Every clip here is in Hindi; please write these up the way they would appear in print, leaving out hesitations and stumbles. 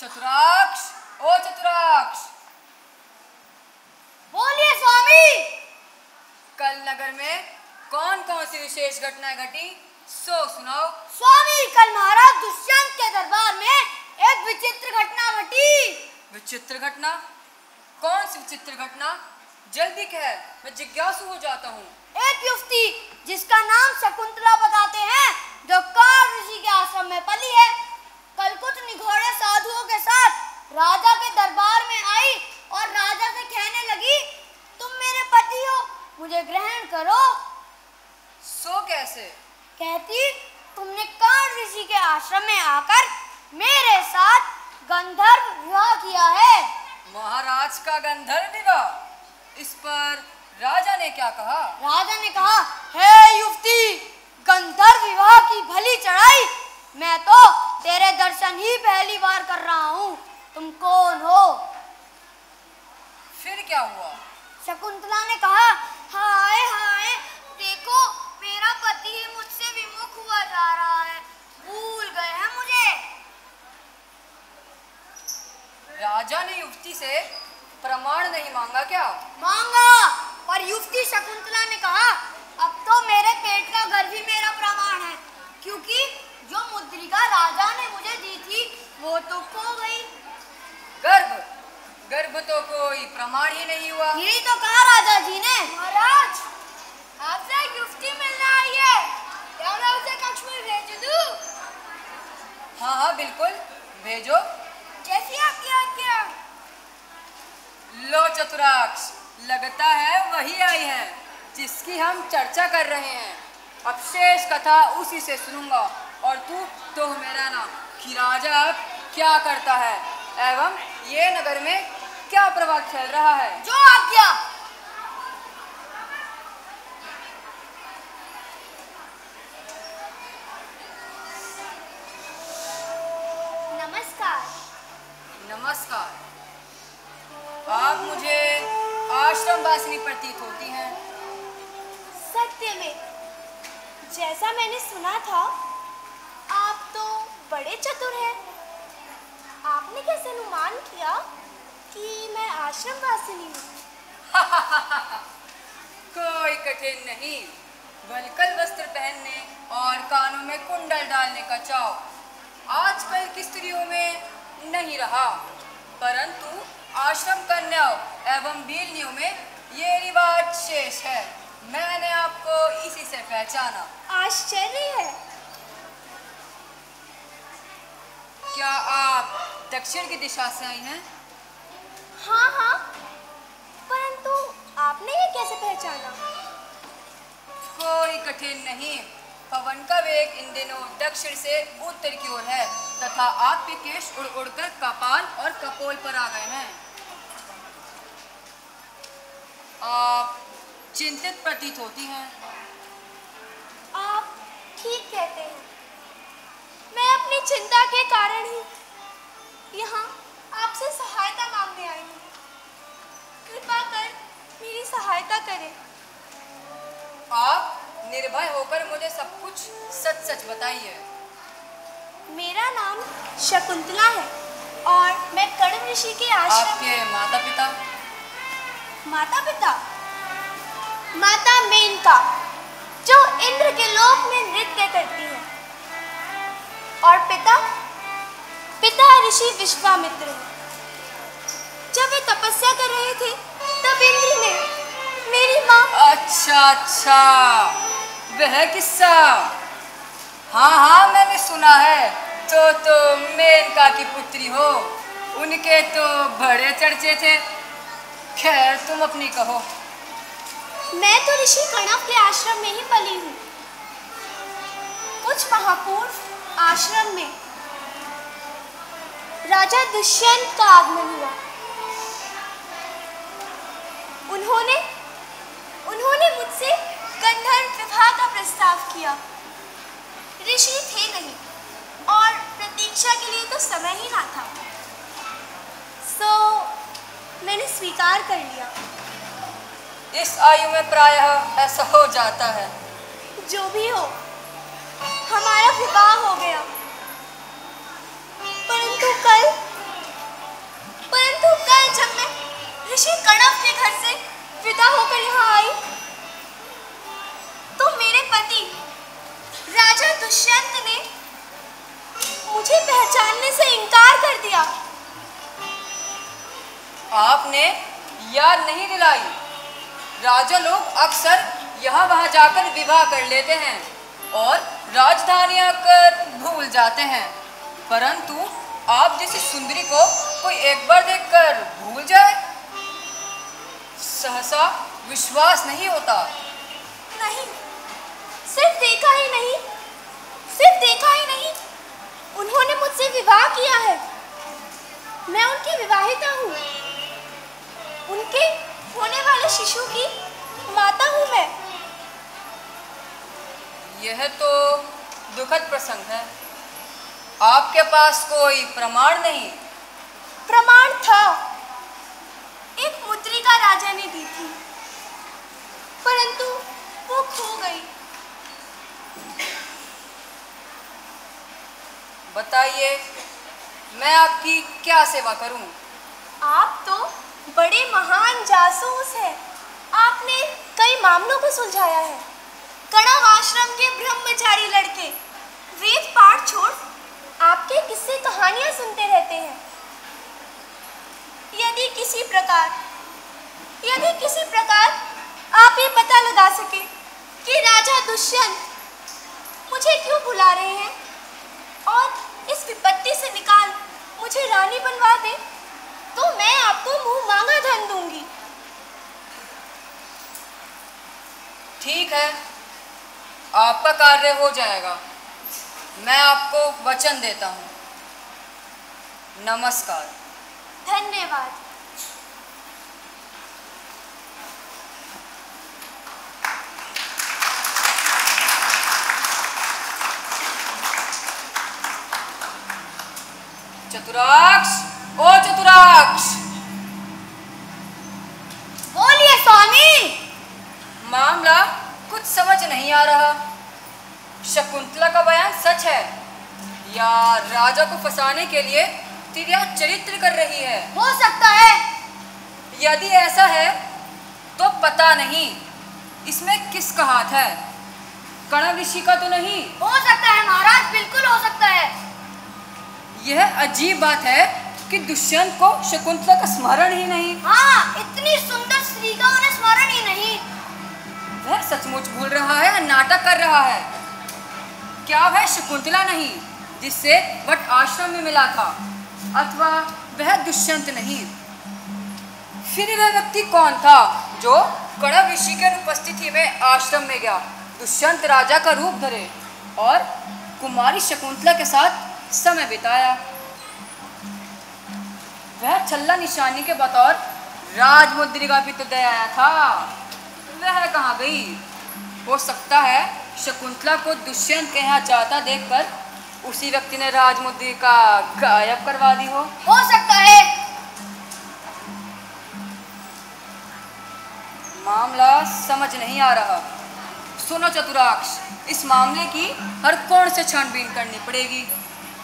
चतुराक्ष, ओ चतुराक्ष। बोलिए स्वामी। कल नगर में कौन कौन सी विशेष घटनाएं घटी, सो सुनाओ। स्वामी, कल महाराज दुष्यंत के दरबार में एक विचित्र घटना घटी। विचित्र घटना? कौन सी विचित्र घटना? जल्दी कह, मैं जिज्ञासु हो जाता हूँ। एक युवती जिसका नाम शकुंतला बताते हैं, जो काल ऋषि के आश्रम में पली है, कल कुछ निगोड़े साधुओं के साथ राजा के दरबार में आई और राजा से कहने लगी, तुम मेरे पति हो, मुझे ग्रहण करो। सो कैसे? कहती, तुमने काल ऋषि के आश्रम में आकर मेरे साथ गंधर्व विवाह किया है। महाराज का गंधर्व विवाह? इस पर राजा ने क्या कहा? राजा ने कहा, हे युवती, गंधर्व विवाह की भली चढ़ाई, मैं तो तेरे दर्शन ही पहली बार कर रहा हूँ, तुम कौन हो? फिर क्या हुआ? शकुंतला ने कहा, हाय हाय, देखो मेरा पति ही मुझसे विमुख हुआ जा रहा है, भूल गए हैं मुझे। राजा ने युवती से प्रमाण नहीं मांगा क्या? मांगा, पर युवती शकुंतला ने कहा, अब तो मेरे पेट का गर्भ ही मेरा प्रमाण है, क्योंकि जो मुद्रिका राजा ने मुझे दी थी वो तो खो गई। गर्भ? गर्भ तो कोई प्रमाण ही नहीं हुआ। यही तो कहा राजा जी ने। महाराज, आपसे एक युवती मिलने आई है, क्या मैं उसे कक्ष में भेज दूं? हाँ हाँ बिल्कुल, भेजो। जैसी आपकी आज्ञा। लो चतुराक्ष, लगता है वही आई है जिसकी हम चर्चा कर रहे हैं। अब शेष कथा उसी से सुनूंगा, और तू तो मेरा नाम कि राजा अब क्या करता है एवं ये नगर में क्या प्रभाव फैल रहा है। जो आज्ञा। नमस्कार। नमस्कार। आप मुझे आश्रम वासिनी प्रतीत होती हैं। सत्य में, जैसा मैंने सुना था, आप तो बड़े चतुर हैं। आपने कैसे अनुमान किया कि मैं आश्रम वासिनी हूँ? कोई कठिन नहीं, वल्कल वस्त्र पहनने और कानों में कुंडल डालने का चाव आजकल की स्त्रियों में नहीं रहा, परंतु आश्रम कन्याओं एवं बीलनियों में ये रिवाज शेष है। मैंने आपको इसी से पहचाना। आश्चर्य है। क्या आप दक्षिण की दिशा से आई हैं? हाँ हाँ, परंतु आपने ये कैसे पहचाना? कोई कठिन नहीं, पवन का वेग इन दिनों दक्षिण से उत्तर की ओर है तथा आपके केश उड़ उड़कर कपाल और कपोल पर आ गए हैं। आप चिंतित प्रतीत होती हैं। आप ठीक कहते हैं। मैं अपनी चिंता के कारण ही यहाँ आपसे सहायता मांगने आई हूँ। कृपा कर मेरी सहायता करें। आप निर्भय होकर मुझे सब कुछ सच सच बताइए। मेरा नाम शकुंतला है और मैं कण्व ऋषि के आश्रम। आपके माता पिता? माता पिता? माता मेनका, जो इंद्र के लोक में नृत्य करती है, और पिता ऋषि विश्वामित्र हैं। जब वे तपस्या कर रहे थे तब इंद्र ने मेरी माँ। अच्छा, वह किस्सा। हाँ हाँ मैंने सुना है। तो मेनका की पुत्री हो, उनके तो बड़े चर्चे थे। खैर तुम अपनी कहो। मैं तो ऋषि कणव के आश्रम में ही पली हूँ। कुछ माह पूर्व आश्रम में राजा दुष्यंत का आगमन हुआ। उन्होंने मुझसे गंधर्व विवाह का प्रस्ताव किया। ऋषि थे नहीं और प्रतीक्षा के लिए तो समय ही ना था, सो मैंने स्वीकार कर लिया। इस आयु में प्रायः ऐसा हो जाता है। जो भी हो, हमारा विवाह हो गया। परंतु कल पहचानने से इनकार कर दिया। आपने याद नहीं दिलाई। राजा लोग अक्सर यहाँ वहाँ जाकर विवाह कर लेते हैं और राजधानी आकर भूल जाते हैं, परंतु आप जैसी सुंदरी को कोई एक बार देखकर भूल जाए, सहसा विश्वास नहीं होता। नहीं, सिर्फ देखा ही नहीं, सिर्फ देखा ही नहीं, उन्होंने मुझसे विवाह किया है। मैं उनकी विवाहिता हूँ, उनके होने वाले शिशु की माता हूँ मैं। यह तो दुखद प्रसंग है। आपके पास कोई प्रमाण नहीं? प्रमाण था, एक मुद्रिका राजा ने दी थी, परंतु वो खो गई। बताइए, मैं आपकी क्या सेवा करूं? आप तो बड़े महान जासूस हैं। आपने कई मामलों को सुलझाया है। कणव आश्रम के ब्रह्मचारी लड़के वेद पाठ छोड़ आपके किस्से कहानियां सुनते रहते हैं। यदि किसी प्रकार आप ये पता लगा सके कि राजा दुष्यंत मुझे क्यों बुला रहे हैं और इस विपत्ति से निकाल मुझे रानी बनवा दे, तो मैं आपको मुंह मांगा धन दूंगी। ठीक है, आपका कार्य हो जाएगा। मैं आपको वचन देता हूँ। नमस्कार। धन्यवाद। चतुराक्ष, ओ चतुराक्ष! बोलिए स्वामी। मामला कुछ समझ नहीं आ रहा। शकुंतला का बयान सच है या राजा को फंसाने के लिए तिर्या चरित्र कर रही है? हो सकता है। यदि ऐसा है तो पता नहीं इसमें किसका हाथ है। कणव ऋषि का तो नहीं? हो सकता है महाराज, बिल्कुल हो सकता है। यह अजीब बात है कि दुष्यंत को शकुंतला का स्मरण ही नहीं। हाँ, इतनी सुंदर स्त्री का उन्हें स्मरण ही नहीं। वह सचमुच भूल रहा है या नाटक कर रहा है? क्या वह शकुंतला नहीं जिससे वट आश्रम में मिला था, अथवा वह दुष्यंत नहीं? फिर वह व्यक्ति कौन था जो कणव ऋषि के अनुपस्थिति में आश्रम में गया, दुष्यंत राजा का रूप धरे और कुमारी शकुंतला के साथ समय बिताया? वह छल्ला निशानी के बतौर राजमुद्रिका भी तो दे आया था। वह कहाँ गई? हो सकता है शकुंतला को दुष्यंत के यहाँ जाता देखकर उसी व्यक्ति ने राजमुद्रिका गायब करवा दी हो। हो सकता है। मामला समझ नहीं आ रहा। सुनो चतुराक्ष, इस मामले की हर कोण से छानबीन करनी पड़ेगी।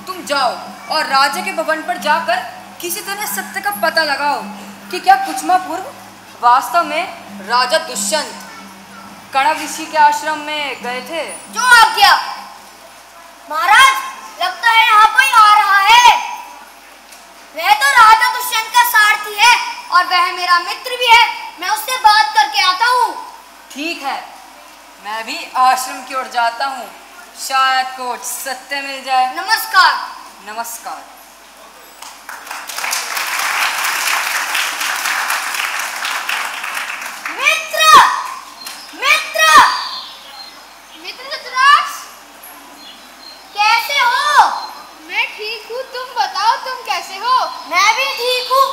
तुम जाओ और राजा के भवन पर जाकर किसी तरह सत्य का पता लगाओ कि क्या कुछ माह पूर्व वास्तव में राजा दुष्यंत कणव ऋषि के आश्रम में गए थे। जो आज्ञा। महाराज, लगता है यहाँ कोई आ रहा है। वह तो राजा दुष्यंत का सारथी है और वह मेरा मित्र भी है। मैं उससे बात करके आता हूँ। ठीक है, मैं भी आश्रम की ओर जाता हूँ, शायद कुछ सत्य मिल जाए। नमस्कार। नमस्कार। मित्र, मित्र, मित्र चतुराक्ष, कैसे हो? मैं ठीक हूँ, तुम बताओ तुम कैसे हो? मैं भी ठीक हूँ।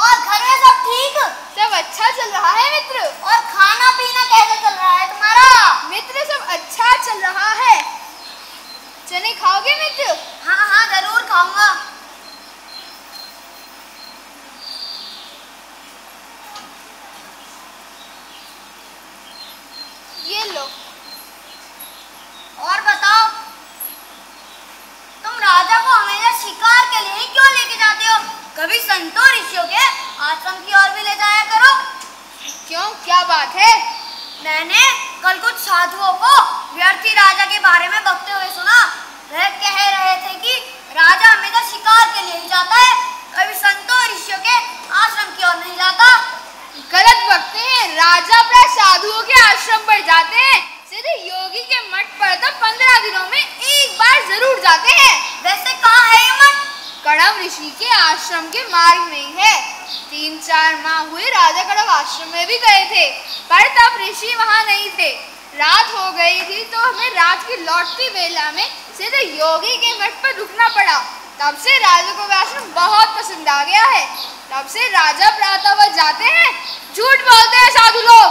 और घर में सब ठीक? सब अच्छा चल रहा है मित्र। और खाना पीना कैसे चल रहा है तुम्हारा? मित्र सब अच्छा चल रहा है। चने खाओगे मित्र? हाँ हाँ, जरूर खाऊंगा। ये लो। और बताओ, तुम राजा को हमेशा शिकार के लिए ही क्यों लेके जाते हो? कभी संतों ऋषियों के आश्रम की ओर भी ले जाया करो। क्यों, क्या बात है? मैंने कल कुछ साधुओं को व्यर्थी राजा के बारे में बकते हुए सुना। वह कह रहे थे कि राजा हमेशा ऋषि के आश्रम के मार्ग में ही है। 3-4 माह हुए राजा कड़व आश्रम में भी गए थे, पर तब ऋषि वहाँ नहीं थे। रात हो गई थी तो हमें रात की लौटती वेला में सीधे योगी के मठ पर रुकना पड़ा। तब से राजा को वह आश्रम बहुत पसंद आ गया है। तब से राजा प्रातः जाते हैं। झूठ बोलते हैं साधु लोग,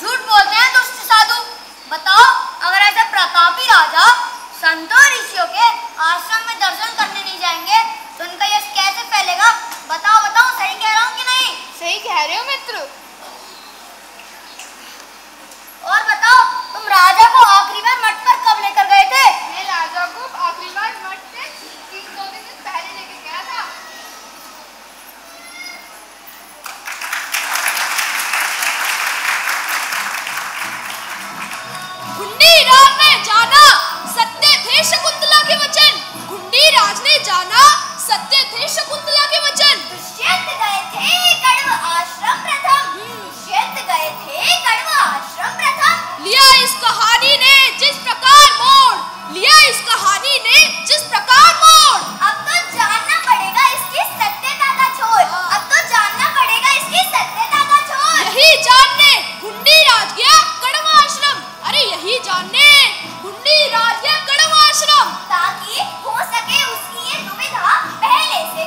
झूठ बोलते हैं दुष्ट साधु। बताओ, अगर ऐसे प्रतापी राजा संतों ऋषियों के आश्रम में दर्शन करने नहीं जाएंगे तो उनका यश कैसे फैलेगा? बताओ बताओ, सही कह रहा हूँ कि नहीं? सही कह रहे हो मित्र। और बताओ, तुम राजा को आखिरी बार मठ पर कब लेकर गए थे? मैं राजा को आखिरी बार मठ से 3-2 दिन पहले लेकर गया था। गुंडीराज ने जाना सत्य थे शकुंतला के वचन। गुंडीराज ने जाना सत्य थे शकुंतला के वचन। दुष्यंत गए थे कण्व आश्रम प्रथम। दुष्यंत गए थे कण्व आश्रम प्रथम। लिया इस कहानी ने जिस प्रकार मोड़, लिया इस कहानी ने जिस प्रकार मोड़। अब तो जानना पड़ेगा इसकी सत्यता का छोर। अब तो जानना पड़ेगा इसकी सत्यता का छोर। यही जानने गुंडीराज गया कण्व आश्रम। अरे यही जानने गुंडीराज गया कण्व आश्रम, ताकि हो सके उसकी ये दुविधा पहले से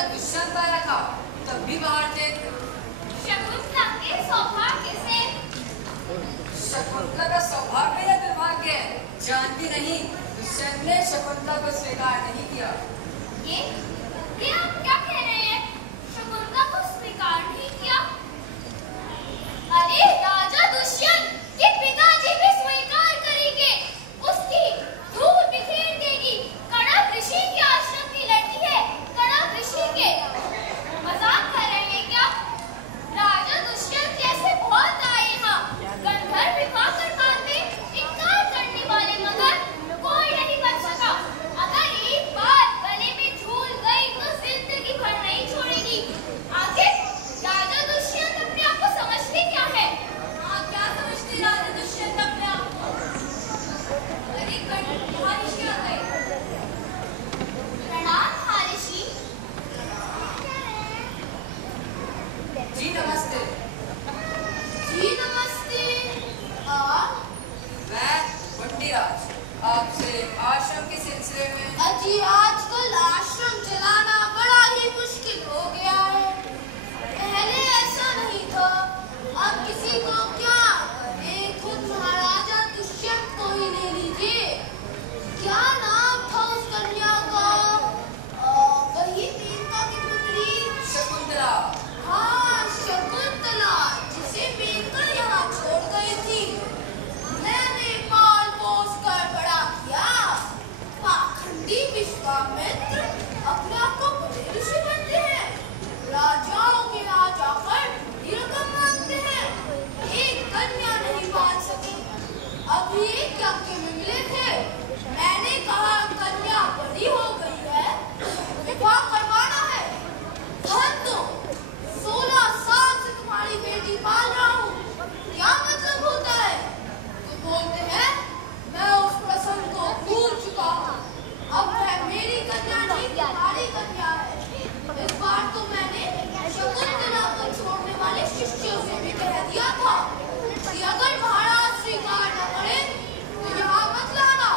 राजा दुष्यंत आया था तब भी बाहर थे। शकुंतला के सौभाग्य से। शकुंतला का सौभाग्य या दुर्भाग्य जानती नहीं। दुष्यंत ने शकुंतला को स्वीकार नहीं किया। ये आप क्या कह रहे हैं? शकुंतला को स्वीकार नहीं किया? अरे राजा दुष्यंत के पिताजी भी स्वीकार करेंगे। उसकी धूल बिखेर देगी। कणव ऋषि के आश्रम की लड़की है। कणव ऋषि के। मजाक कर रहे हैं क्या? राजा दुष्यंत जैसे बहुत आए यहाँ गंधर्व विवाह कर पाते इनकार करने वाले, मगर कोई नहीं बच सका। अगर एक बार गले में झूल गई तो जिंदगी भर नहीं छोड़ेगी। आखिर राजा दुष्यंत अपने आप को समझते क्या है? हाँ, क्या समझते राजा दुष्यंत अपने आप को? अरे महर्षि आ गए। प्रणाम महर्षि। जी नमस्ते। जी नमस्ते। मैं कुंडीराज आपसे आश्रम के सिलसिले में। अजी आजकल आश्रम चलाना बड़ा ही मुश्किल हो गया है। पहले ऐसा नहीं था। अब किसी को क्या करे, खुद महाराजा दुष्यंत को ही ले लीजिए। क्या नाम था उस कन्या का? वही मेनका की पुत्री शकुंतला। हाँ, शकुंतला, जिसे मेनका यहाँ छोड़ गई थी। मैंने पाल पोस कर बड़ा किया। पाखंडी विश्वामित्र अपने आप को बड़े ऋषि बनते हैं। राजाओं के यहाँ जाकर निरकम मानते हैं। एक कन्या नहीं पाल सकी। अभी एक यज्ञ में मिले थे। मैंने कहा कन्या बड़ी हो गई है, विवाह करवाना है। धन दो। 16 साल से तुम्हारी बेटी पाल रहा हूँ। क्या मतलब होता है? तो बोलते हैं मैं उस प्रसंग को भूल चुका हूँ। अब वह मेरी कन्या नहीं तुम्हारी कन्या है। इस बार तो मैंने शकुंतला को छोड़ने वाले शिष्यों से भी कह दिया था कि अगर महाराज स्वीकार न करे तो यहाँ मत लाना।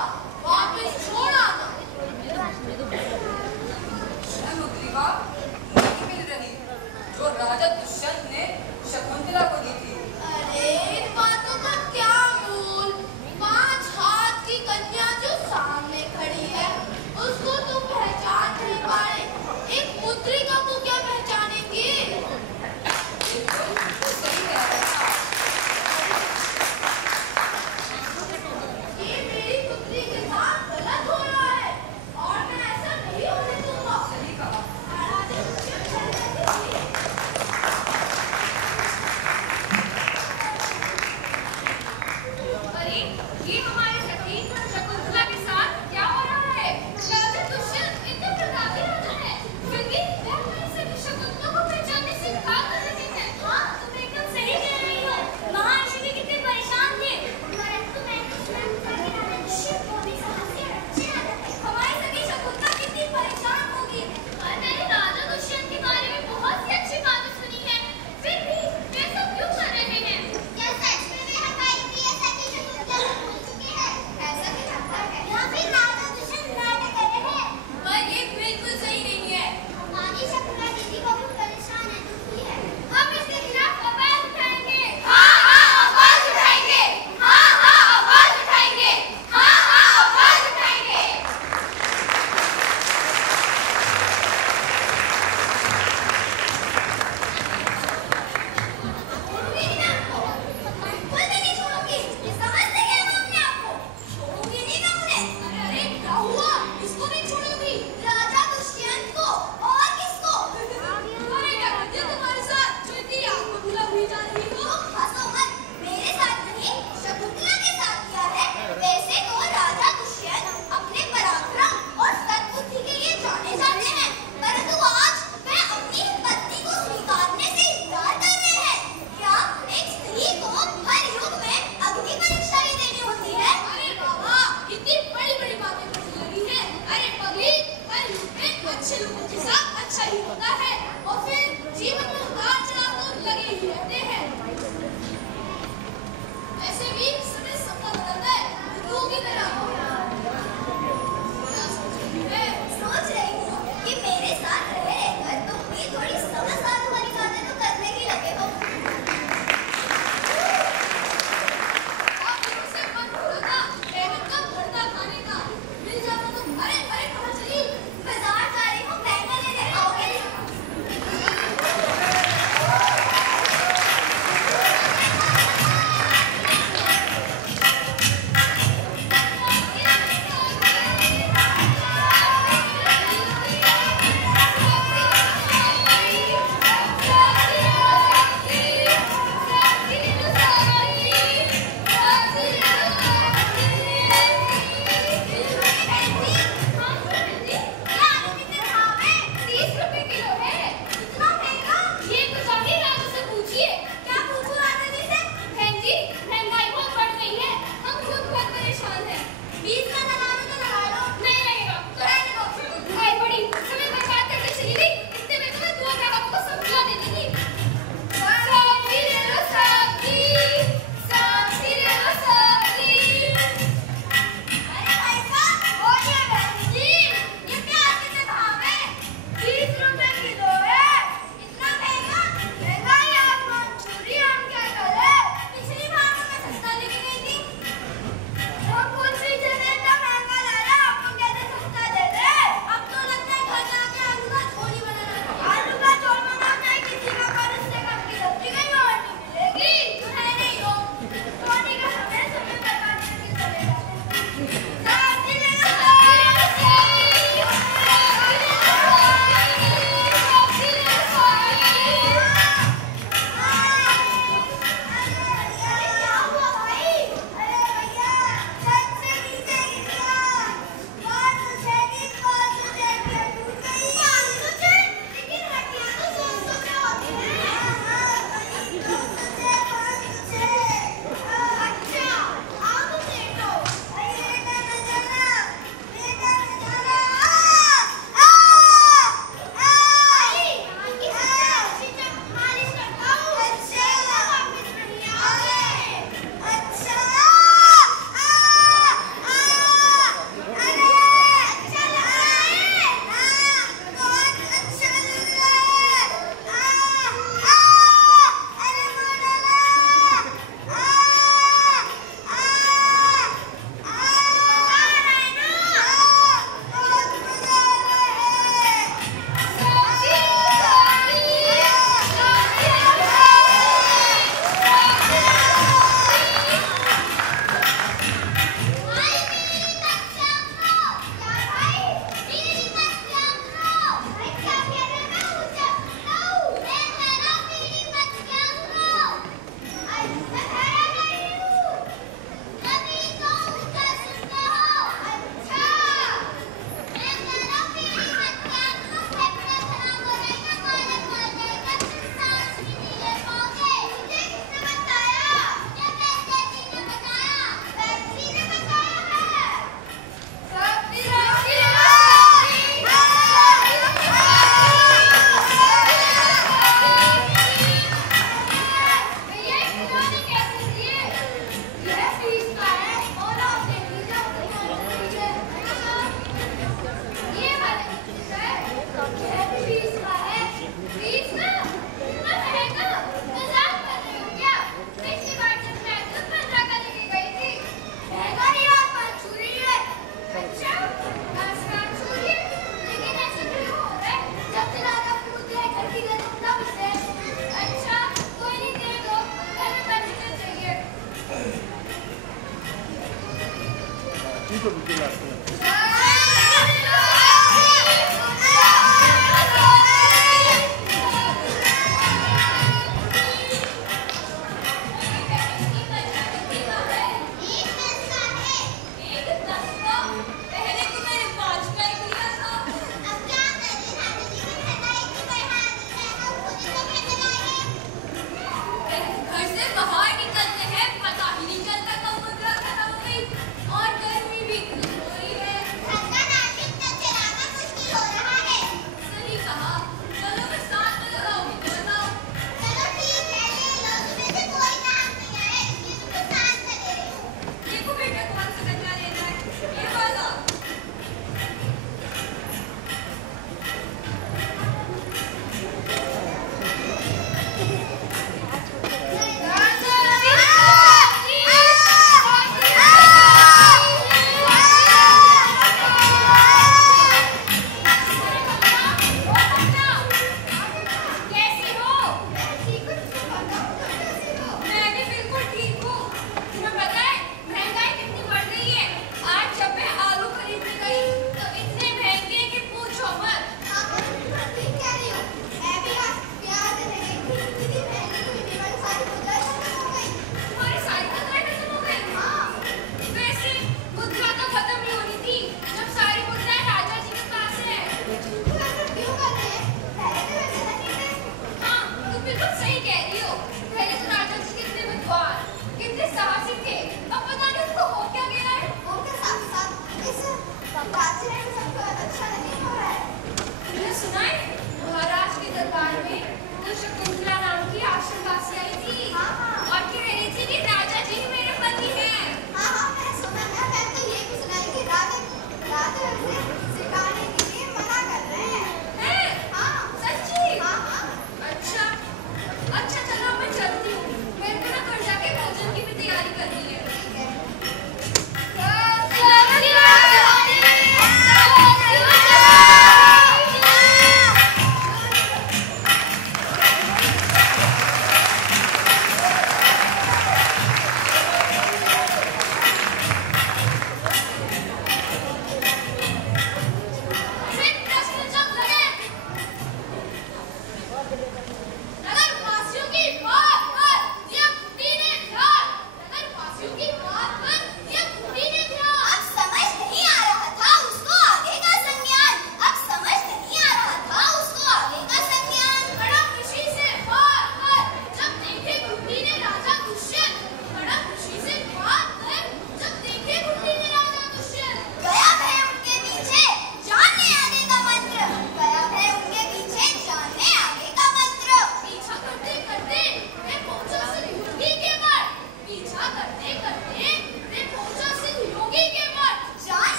रुकोगे?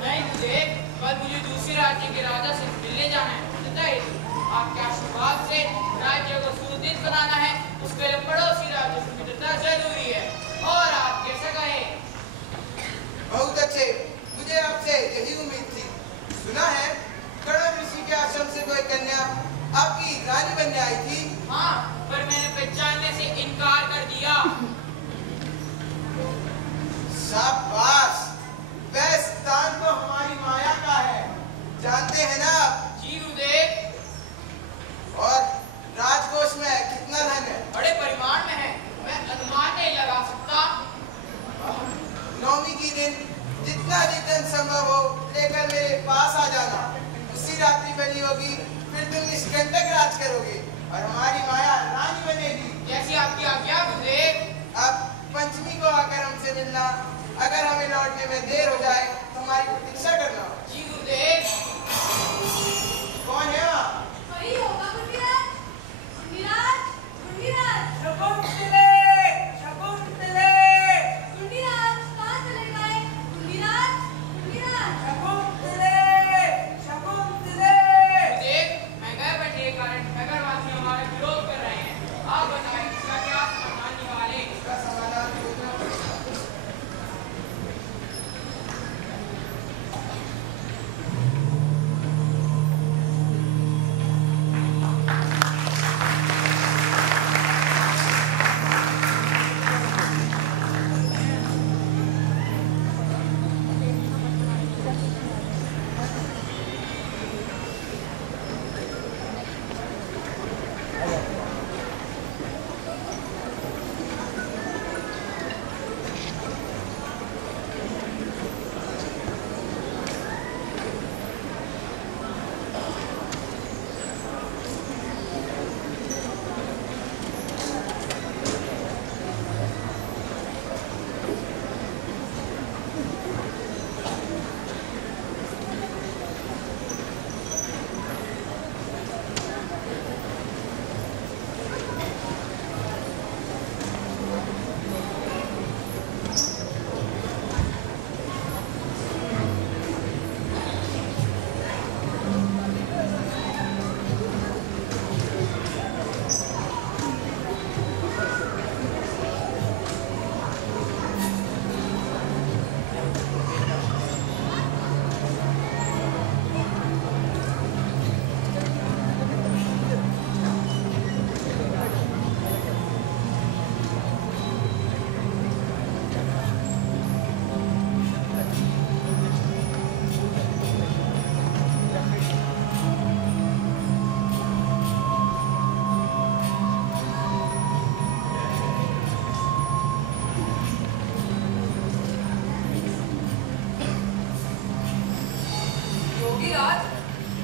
नहीं मुझे, कल मुझे दूसरे राज्य के राजा से मिलने जाना है तथा आपके आशीर्वाद से राज्य को सुदृढ़ बनाना है, उसके लिए पड़ोसी राज्य से मित्रता जरूरी है। और आप कैसे कहे? बहुत अच्छे, मुझे आपसे यही उम्मीद थी। सुना है कणव ऋषि के आश्रम से कोई कन्या आपकी रानी बनने आई थी। हाँ, पर मैंने पहचानने से इनकार कर दिया। शाबाश, वह स्थान तो हमारी माया का है, जानते हैं ना आप? जी गुरुदेव। और राजकोष में कितना धन है? बड़े परिमाण में है, मैं अनुमान नहीं लगा सकता। नौमी की दिन जितना भी धन संभव हो लेकर मेरे पास आ जाना। उसी रात्रि बनी होगी, फिर तुम निष्कंटक राज करोगे और हमारी माया रानी बनेगी। जैसी आपकी आज्ञा गुरुदेव। अब पंचमी को आकर हमसे मिलना, अगर हमें लौटने में देर हो जाए तो हमारी प्रतीक्षा करना। जी गुरुदेव। कौन है वहाँ? वही होगा गुरुराज। गुरुराज, गुरुराज। शकुंतले, शकुंतले। गुरुराज, कहाँ चले गए? गुरुराज, गुरुराज। शकुंतले, शकुंतले। गुरुदेव, महंगाई बढ़ने के कारण नगरवासी हमारा विरोध कर रहे हैं। आप बताएं इसका क्या समाधान निकालें? इसका समाधान खोजना पड़ेगा।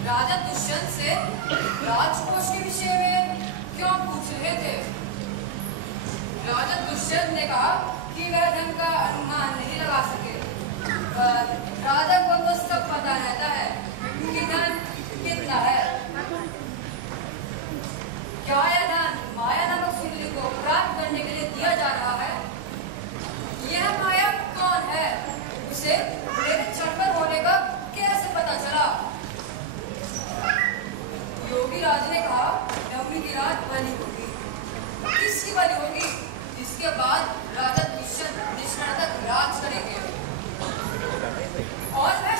राजा दुष्यंत से राजकोष के विषय में क्यों पूछ रहे थे? राजा दुष्यंत ने कहा कि वह धन का अनुमान नहीं लगा सके, पर राजा को तो सब पता रहता है कि धन कितना है। क्या यह धन माया नामक सुंदरी को प्राप्त करने के लिए दिया जा रहा है? यह माया कौन है? उसे मेरे चक्कर होने का कैसे पता चला? योगी राज ने कहा नवमी की रात बलि होगी। किसकी बलि होगी? जिसके बाद राजा दुष्यंत निष्कंटक राज करेंगे और वह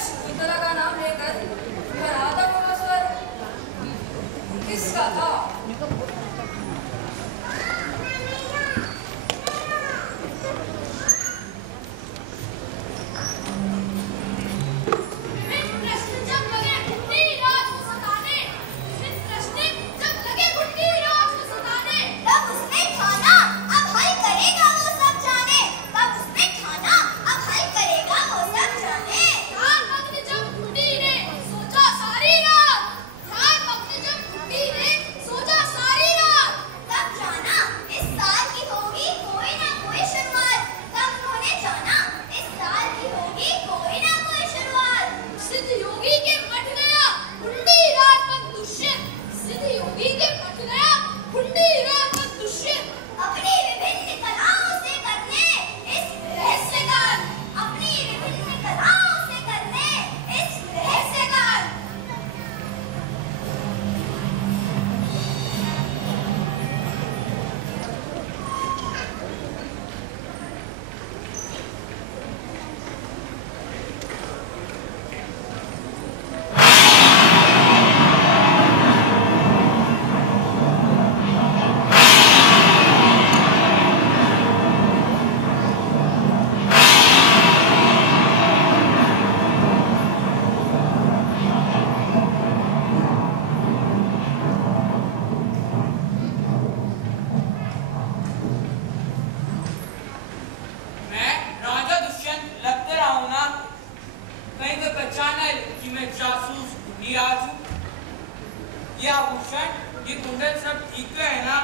क्या भूषण, ये कुंडल सब ठीक तो है ना?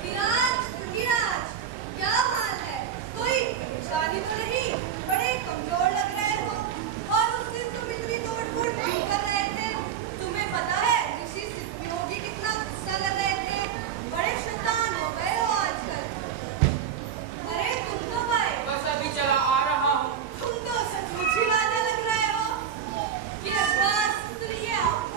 विराज, विराज, क्या हाल है? कोई परेशानी तो नहीं? बड़े कमजोर लग रहे हो और उस दिन तुम इतनी तोड़-फोड़ क्यों कर रहे थे? तुम्हें पता है ऋषि सिद्धयोगी कितना गुस्सा कर रहे थे? बड़े शैतान हो गए हो आजकल। अरे तुम कब आए? बस अभी चला आ रहा हूँ। तुम तो सचमुच ही राजा लग रहे हो। ये बस सुनिए आप,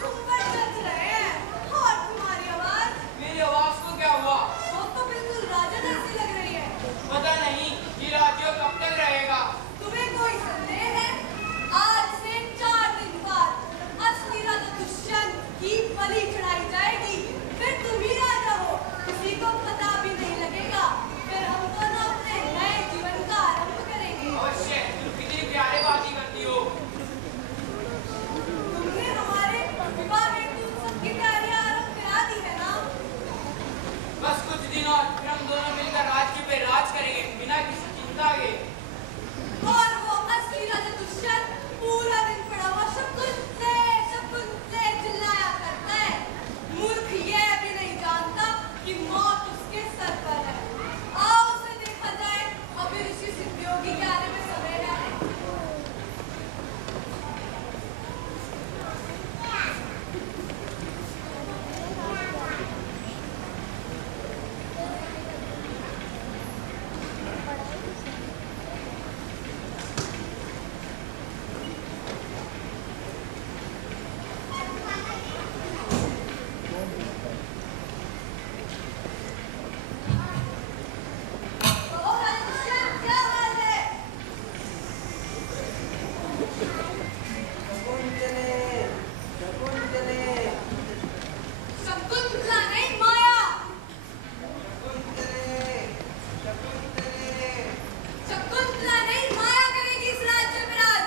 तुम पर जच रहे हैं और तुम्हारी आवाज, मेरी आवाज को क्या हुआ? वो तो बिल्कुल राजा जैसी लग रही है। पता नहीं ये राज्य कब तक रहेगा। तुम्हें कोई संदेह है? आज से 4 दिन बाद असली राजा दुष्यंत की बलि चढ़ाई जाएगी। फिर तुम ही राजा हो, किसी को पता भी नहीं लगेगा। फिर हम दोनों अपने नए जीवन का आरंभ करेंगे। अवश्य, तुम कितनी प्यारे बातें करती हो। तुमने हमारे विवाह हेतु सबकी तैयारियां आरंभ करा दी है ना? बस कुछ दिन और फिर हम दोनों मिलकर राज्य पे राज करेंगे बिना किसी चिंता के। और वो असली राजा दुष्यंत पूरा दिन पड़ा हुआ शकुंतले चिल्लाया करता है। मूर्ख यह भी नहीं जानता कि मौत उसके सर पर है। आओ उसे देखा जाए, अभी ऋषि सिद्धयोगी के आने में समय है। ओ राजा दुष्यंत, क्या हाल है? शकुंतला नहीं, माया। शकुंतला नहीं, माया करेगी इस राज्य में राज।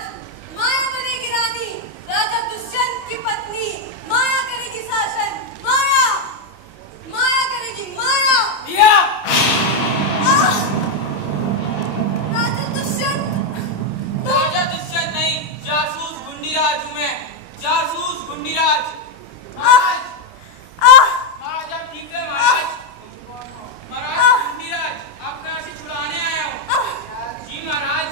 माया बनेगी रानी, राजा दुष्यंत की पत्नी। माया करेगी शासन। माया, माया करेगी, माया। दिया आह! राजा दुष्यंत, राजा दुष्यंत नहीं, जासूस गुंडीराज हूँ मैं। जासूस गुंडीराज। महाराज, महाराज आप ठीक है महाराज? महाराज गुंडीराज, आपको यहाँ से छुड़ाने आया हूँ। जी महाराज।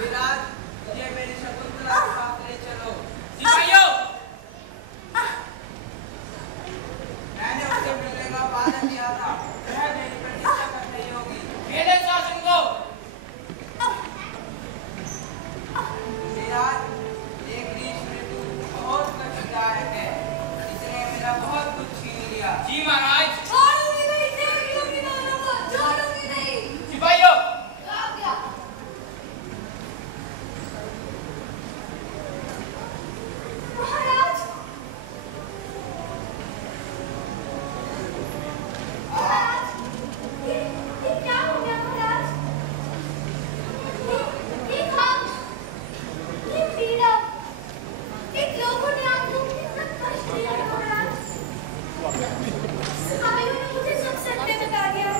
विराज, मुझे मेरी शकुंतला के पास ले चलो। सिपाहियों, मैंने उससे मिलने का वादा किया था, वह मेरी प्रतिष्ठा करनी होगी। मेरे शासन को। विराज, ये ग्रीष्म ऋतु बहुत कष्टदायक है, इसने मेरा बहुत कुछ छीन लिया। जी महाराज। छोड़ूंगी नहीं तेरी जमीनों को, छोड़ूंगी नहीं। सिपाहियों, क्या हो गया? महाराज, महाराज, ये क्या हो गया महाराज? ये खाम, ये पीड़ा, इन लोगों ने आप लोगों को कितना कष्ट दिया है महाराज। भाइयों ने मुझे सब सत्य बता दिया।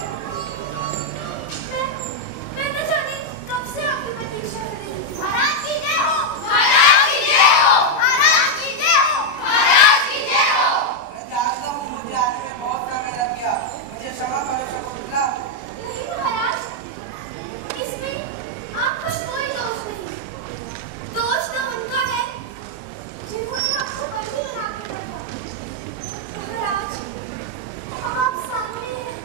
मैं न जाने कब से आपकी प्रतीक्षा कर रही हूँ। महाराज की जय हो, महाराज की जय हो, महाराज की जय हो, महाराज की जय हो। मैं जानता हूँ मुझे आने में बहुत समय लग गया, मुझे क्षमा करो शकुंतला। नहीं महाराज, इसमें आपका कोई दोष नहीं। दोष तो उनका है जिन्होंने आपको बंदी बना के रखा। महाराज, आप सामने हैं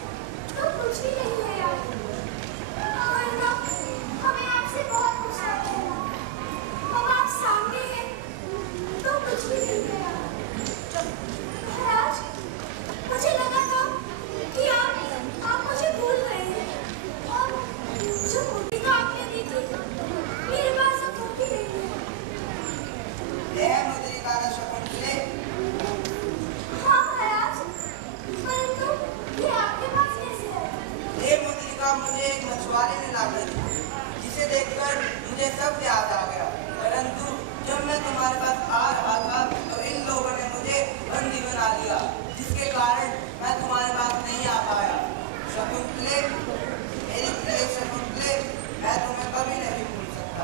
तो कुछ भी नहीं है यार। वरना हमें आपसे बहुत कुछ आता है। अब आप सामने हैं तो कुछ भी नहीं है यार। महाराज, मुझे लगा था कि आप मुझे भूल गए हैं और जो भूमिका आपने दी थी मेरे पास अब होती नहीं है। यह मुद्रिका का शकुंतले, हाँ महाराज, परंतु ये आपके पास कैसे है? ये मुद्रिका मुझे एक मछुआरे ने ला दी, जिसे देखकर मुझे सब याद आ गया। परंतु जब मैं तुम्हारे पास आ रहा था तो इन लोगों ने मुझे बंदी बना लिया, जिसके कारण मैं तुम्हारे पास नहीं आ पाया। शकुंतले, मेरी प्रिय शकुंतले, मैं तुम्हें कभी नहीं भूल सकता।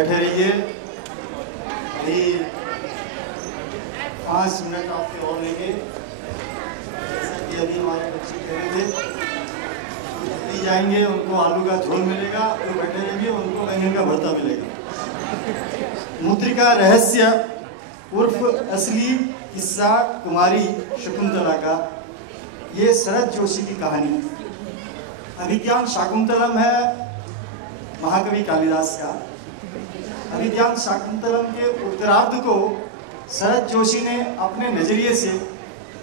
बैठे रहिए। अभी 5 मिनट आपके और लेंगे। जैसा कि अभी हमारे बच्चे कह रहे थे, जल्दी जाएंगे उनको आलू का झोल मिलेगा, जो बैठे रहेंगे उनको बैंगन का भरता मिलेगा। मुद्रिका रहस्य उर्फ असली किस्सा कुमारी शकुंतला का, ये शरद जोशी की कहानी। अभिज्ञान शाकुंतलम है महाकवि कालिदास का। अभिज्ञान शाकुंतलम के उत्तरार्ध को शरद जोशी ने अपने नजरिए से,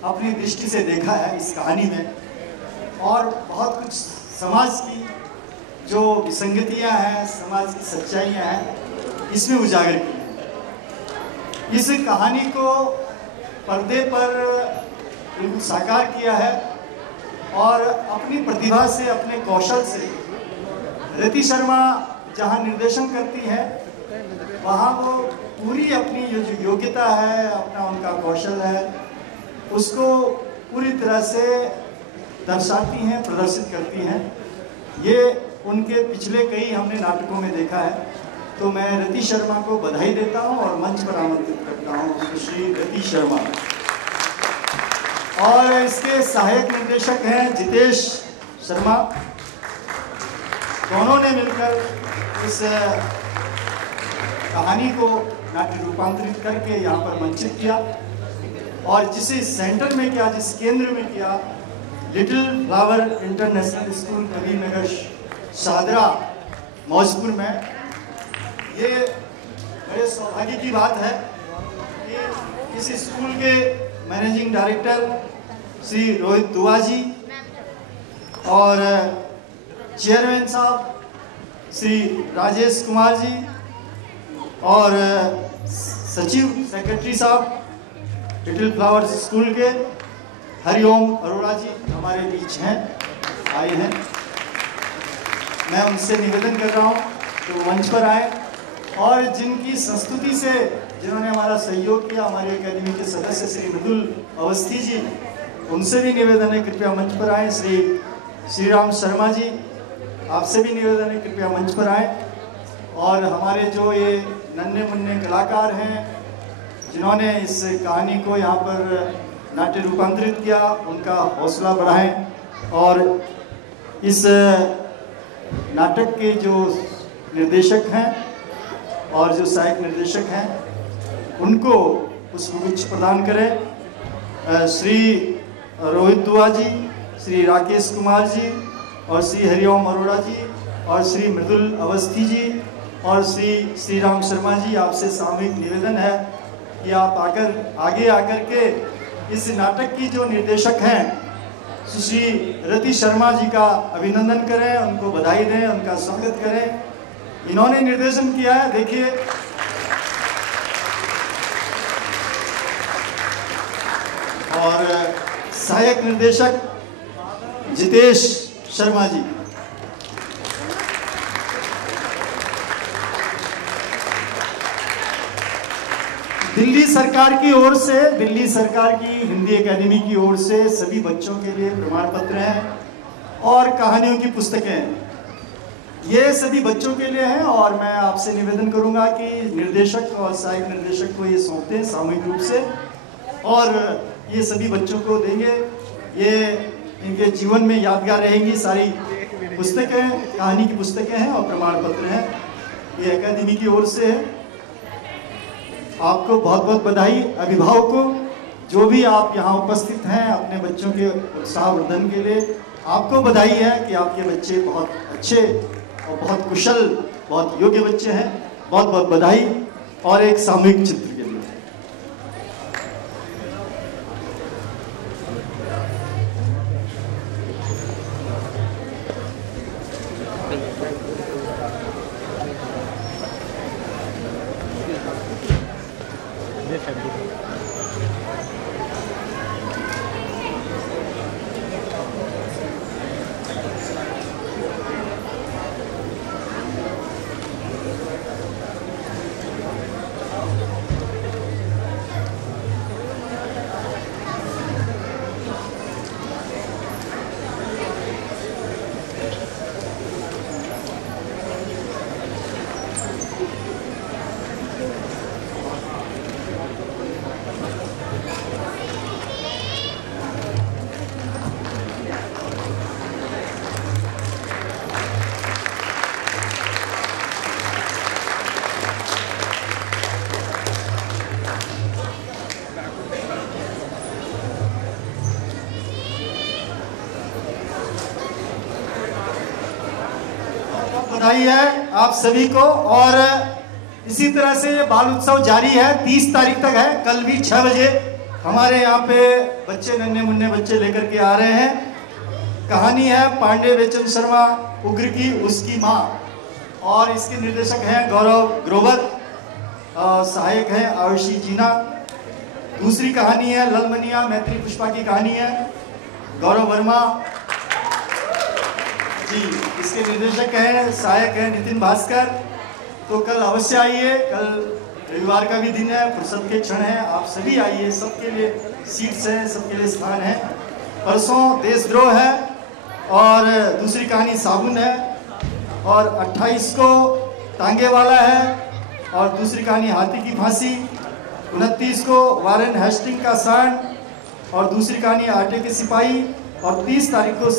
अपनी दृष्टि से देखा है इस कहानी में, और बहुत कुछ समाज की जो विसंगतियां हैं, समाज की सच्चाइयां हैं, इसमें उजागर की है। इस कहानी को पर्दे पर बिल्कुल साकार किया है और अपनी प्रतिभा से, अपने कौशल से रति शर्मा जहां निर्देशन करती है, वहां वो पूरी अपनी जो योग्यता है, अपना उनका कौशल है, उसको पूरी तरह से दर्शाती हैं, प्रदर्शित करती हैं। ये उनके पिछले कई हमने नाटकों में देखा है। तो मैं रति शर्मा को बधाई देता हूं और मंच पर आमंत्रित करता हूं श्री रति शर्मा। और इसके सहायक निर्देशक हैं जितेश शर्मा। दोनों ने मिलकर इस कहानी को नाट्य रूपांतरित करके यहाँ पर मंचित किया, और जिसे सेंटर में किया, जिस केंद्र में किया, little flower international school Kabirnagar Shahdara Maujpur में। ये बड़े सौभाग्य की बात है कि इस स्कूल के मैनेजिंग डायरेक्टर श्री रोहित दुआ जी और चेयरमैन साहब श्री राजेश कुमार जी और सचिव सेक्रेटरी साहब लिटिल फ्लावर्स स्कूल के हरिओम अरोड़ा जी हमारे बीच हैं, आए हैं। मैं उनसे निवेदन कर रहा हूं कि वो मंच पर आए, और जिनकी संस्तुति से, जिन्होंने हमारा सहयोग किया, हमारी अकेडमी के सदस्य श्री मृदुल अवस्थी जी, उनसे भी निवेदन है कृपया मंच पर आए। श्री राम शर्मा जी, आपसे भी निवेदन है कृपया मंच पर आए। और हमारे जो ये नन्हे मुन्ने कलाकार हैं, जिन्होंने इस कहानी को यहाँ पर नाट्य रूपांतरित किया, उनका हौसला बढ़ाएं। और इस नाटक के जो निर्देशक हैं और जो सहायक निर्देशक हैं, उनको पुष्पगुच्छ प्रदान करें। श्री रोहित दुआ जी, श्री राकेश कुमार जी और श्री हरिओम अरोड़ा जी और श्री मृदुल अवस्थी जी और श्री राम शर्मा जी, आपसे सामूहिक निवेदन है कि आप आगे आकर के इस नाटक की जो निर्देशक हैं श्री रति शर्मा जी का अभिनंदन करें, उनको बधाई दें, उनका स्वागत करें। इन्होंने निर्देशन किया है, देखिए और सहायक निर्देशक जितेश शर्मा जी। दिल्ली सरकार की ओर से, दिल्ली सरकार की हिंदी एकेडमी की ओर से सभी बच्चों के लिए प्रमाण पत्र हैं और कहानियों की पुस्तकें हैं। ये सभी बच्चों के लिए हैं, और मैं आपसे निवेदन करूंगा कि निर्देशक और सहायक निर्देशक को ये सौंपते हैं सामूहिक रूप से, और ये सभी बच्चों को देंगे। ये इनके जीवन में यादगार रहेंगी सारी पुस्तकें, कहानी की पुस्तकें हैं और प्रमाण पत्र हैं। ये एकेडमी की ओर से है। आपको बहुत बहुत बधाई। अभिभावकों, जो भी आप यहाँ उपस्थित हैं अपने बच्चों के उत्साहवर्धन के लिए, आपको बधाई है कि आपके बच्चे बहुत अच्छे और बहुत कुशल, बहुत योग्य बच्चे हैं। बहुत बहुत बधाई। और एक सामूहिक चित्र के लिए बधाई है आप सभी को। और इसी तरह से ये बाल उत्सव जारी है, 30 तारीख तक है। कल भी 6 बजे हमारे यहाँ पे बच्चे, नन्हे मुन्ने बच्चे लेकर के आ रहे हैं। कहानी है पांडे बेचन शर्मा उग्र की उसकी माँ, और इसके निर्देशक हैं गौरव ग्रोवर, सहायक हैं आयुषी जीना। दूसरी कहानी है ललमनिया मैत्री पुष्पा की कहानी है, गौरव वर्मा जी इसके निर्देशक हैं, सहायक हैं नितिन भास्कर। तो कल अवश्य आइए, कल रविवार का भी दिन है, फुर्सत के क्षण है, आप सभी आइए, सबके लिए सीट्स हैं, सबके लिए स्थान है। परसों देशद्रोह है और दूसरी कहानी साबुन है, और 28 को टांगे वाला है और दूसरी कहानी हाथी की फांसी। 29 को वारेन हेस्टिंग का सांड और दूसरी कहानी आटे के सिपाही। और 30 तारीख को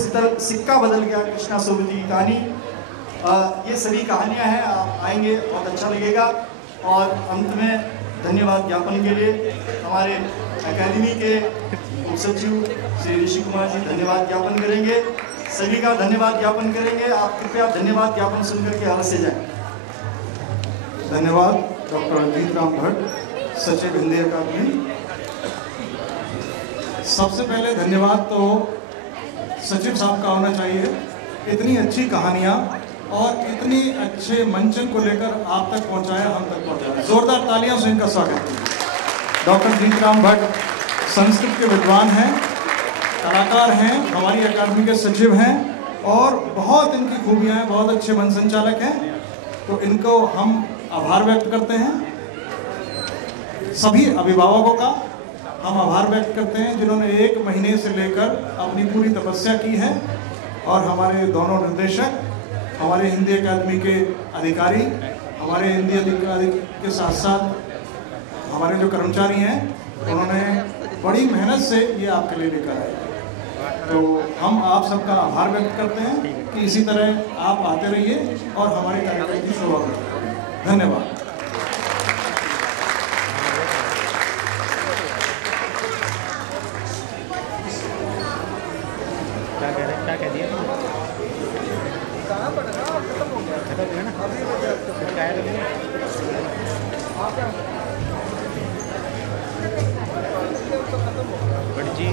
सिक्का बदल गया कृष्णा सोबती की कहानी। ये सभी कहानियां हैं, आप आएंगे बहुत अच्छा लगेगा। और अंत में धन्यवाद ज्ञापन के लिए हमारे अकादमी के उप सचिव श्री ऋषि कुमार जी धन्यवाद ज्ञापन करेंगे, सभी का धन्यवाद ज्ञापन करेंगे। आप कृपया धन्यवाद ज्ञापन सुनकर के अवश्य जाएं। धन्यवाद डॉक्टर रंजीत राम भट्ट, सचिव हिंदी अकादमी। सबसे पहले धन्यवाद तो सचिव साहब का होना चाहिए, इतनी अच्छी कहानियाँ और इतनी अच्छे मंचन को लेकर आप तक पहुँचाया, हम तक पहुँचाया। जोरदार तालियां से इनका स्वागत है। डॉक्टर रंजीत राम भट्ट संस्कृत के विद्वान हैं, कलाकार हैं, हमारी अकादमी के सचिव हैं और बहुत इनकी खूबियाँ हैं, बहुत अच्छे मन संचालक हैं। तो इनको हम आभार व्यक्त करते हैं। सभी अभिभावकों का हम आभार व्यक्त करते हैं जिन्होंने 1 महीने से लेकर अपनी पूरी तपस्या की है। और हमारे दोनों निर्देशक, हमारे हिंदी अकादमी के अधिकारी, हमारे हिंदी अधिकारी के साथ साथ हमारे जो कर्मचारी हैं, उन्होंने बड़ी मेहनत से ये आपके लिए लेकर आए। तो हम आप सबका आभार व्यक्त करते हैं कि इसी तरह आप आते रहिए और हमारे कार्यक्रम की शोभा बढ़ाइए। धन्यवाद। क्या कह दिया बड़ी जी।